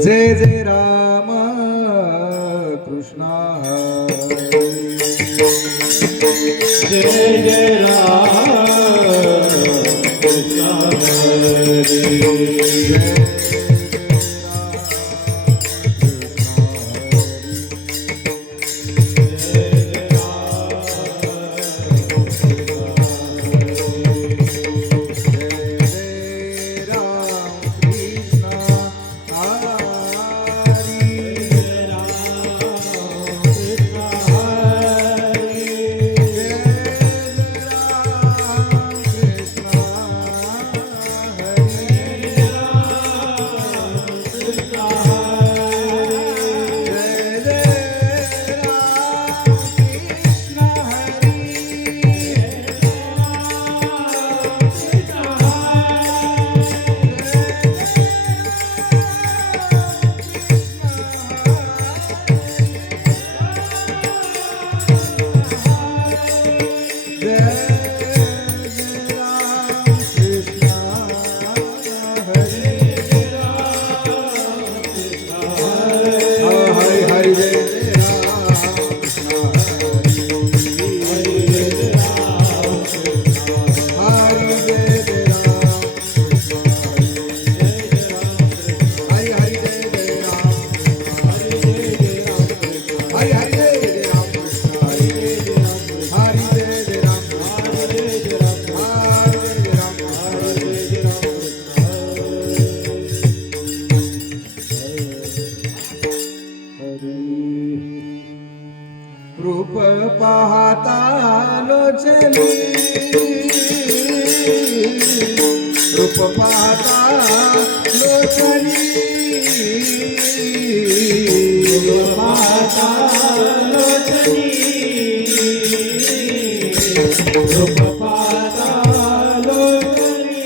जय जय राम कृष्ण जय जय राम कृष्ण हरे रूप पाहता लोचनी रूप पाहता लोचनी रूप पाहता लोचनी रूप पाहता लोचनी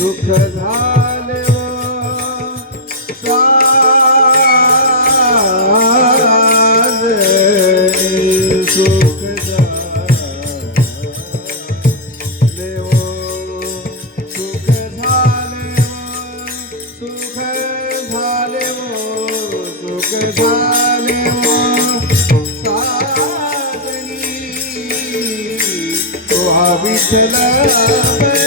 दुःख झाले सुख झाले सुख झाले सुख झाले सुख झाले साजनी तो हा विठ्ठल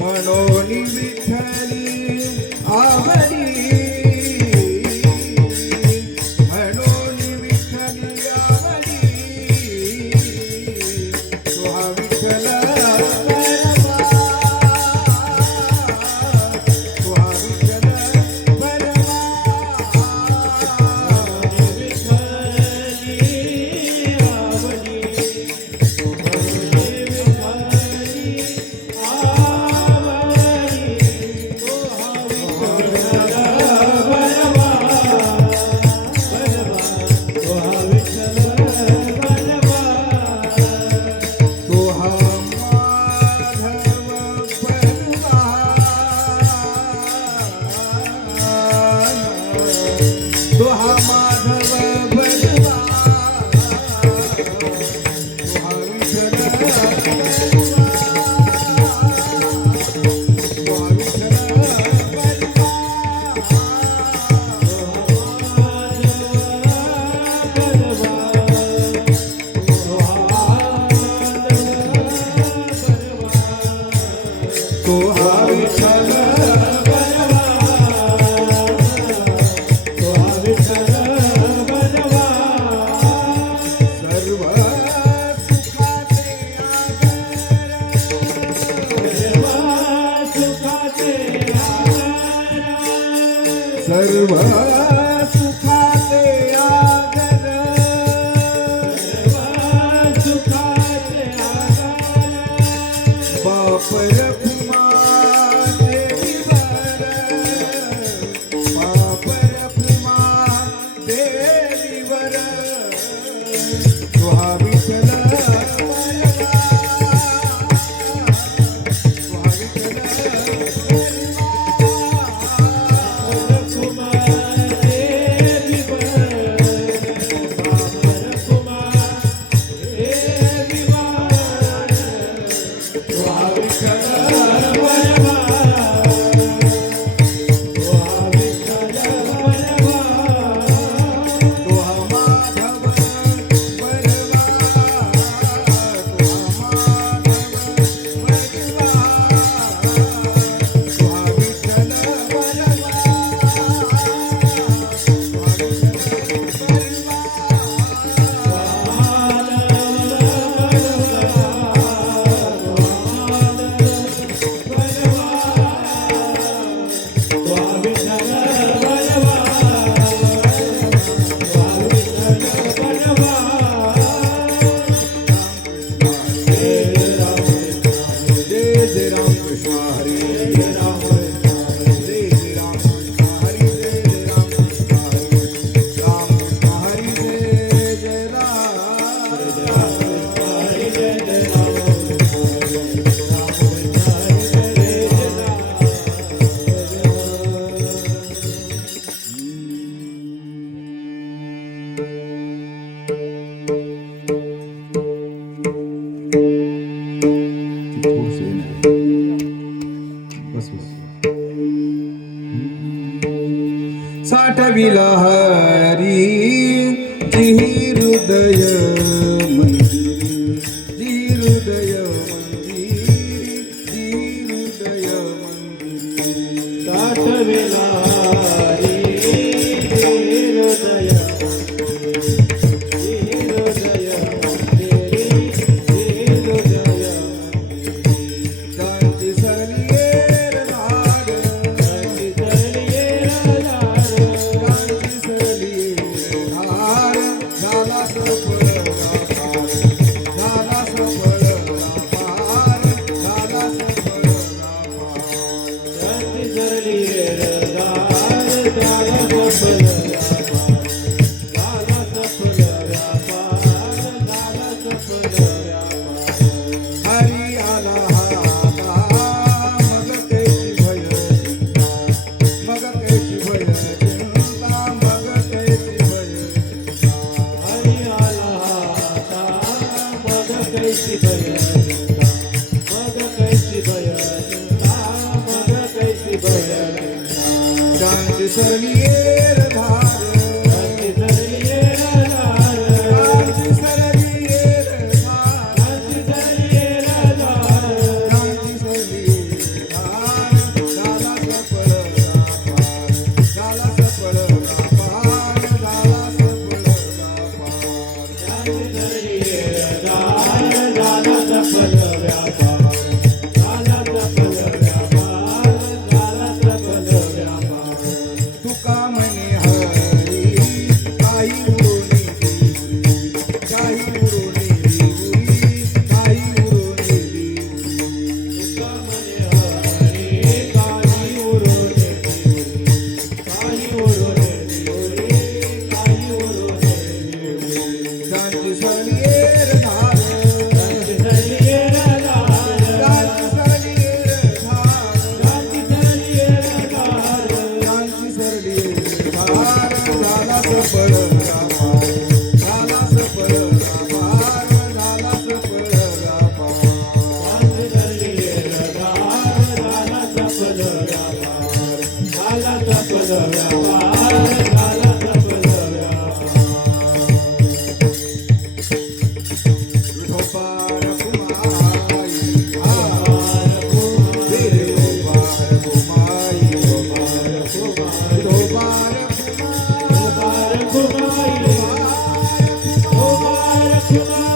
मनोनी विठ्ठली आवडी मनोनी विठ्ठली आवडी तो हा विठ्ठल परवा तो हा विठ्ठल परवा तो हा माधव बनवा तो हा विठ्ठल बनवा तो हा विठ्ठल बनवा तो हा विठ्ठल सर्व सर्व सुखाचे आगर बापर फुमा देवीवर बापर फुमा देवीवर तुहा विठ्ठल वरवा तुहा विठ्ठल साठविला हरी जी हृदय मंदिरी जी हृदय मंदिरी जी हृदय मंदिरी साठविला हरी हृदय कांची सरलिये धार कांची सरलिये धार झाला सफळ व्यापार झाला सफळ व्यापार झाला सफळ व्यापार हरी आला हाता मग कैची भय चिंता मग कैची भय चिंता मग कैची भय कांची सरलिये धार कांची सरलिये धार कांची सरलिये धार झाला सफळ व्यापार झाला सफळ व्यापार झाला सफळ व्यापार तुका म्हणे हरी काही उरुनी दिवरी काही उरुनी दिवरी काही उरुनी दिवरी कांची सरलिये धार कांची सरलिये धार कांची सरलिये धार झाला सफळ व्यापार झाला सफळ व्यापार झाला सफळ विठोबार कुमाई विठोबार कुमाई विठोबार कुमाई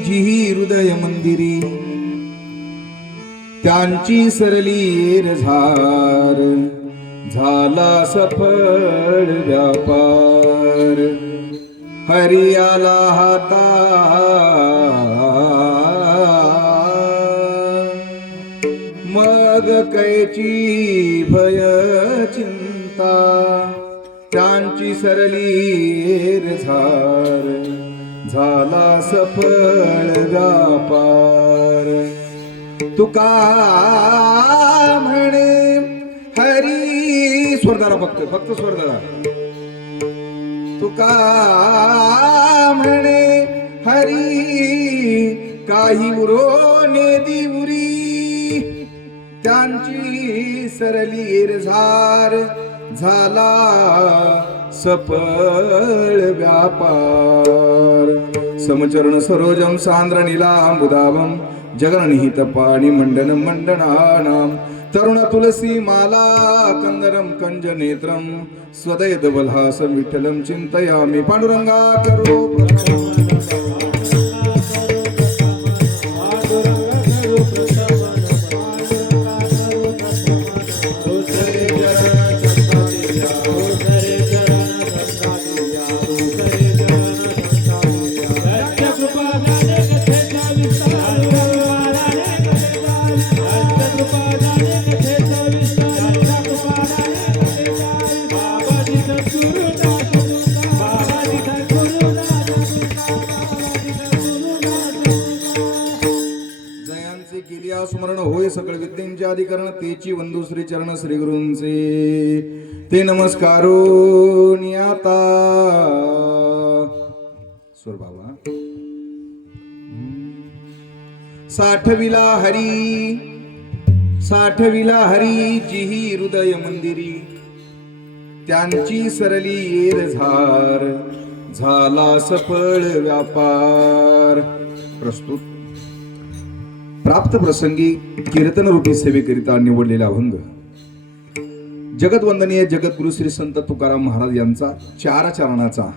जिही हृदय मंदिरी त्यांची सरली एरझार झाला सफळ व्यापार हरियाला हाता मग कैची भय चिंता त्यांची सरली एरझार झाला सफळ व्यापार तुका म्हणे हरी स्वरदारा फक्त स्वरदारा तुका म्हणे हरी काही उरोने दिवरी त्यांची सरली एरझार झाला सफळ व्यापार समचरण सरोजम सांद्र नीलांबुदावम जगननिहित पाणी मंडन मंडनानाम तरुण तुलसी माला कंदरम कंज नेत्रम स्वदयद बलहासं विठ्ठलं चिंतयामि पांडुरंगा करो स्मरण होय सकळ विद्येचे अधिकरण तेची वंदू श्री चरण श्री गुरूंचे ते नमस्कारो नियाता स्वर बाबा साठविला हरी जिही हृदय मंदिरी त्यांची सरली एरझार झाला सफळ व्यापार प्रस्तुत प्राप्त प्रसंगी कीर्तन रूपी सेवेकरिता निवडलेला अभंग जगतवंदनीय जगद्गुरु श्री संत तुकाराम महाराज यांचा चार चरणाचा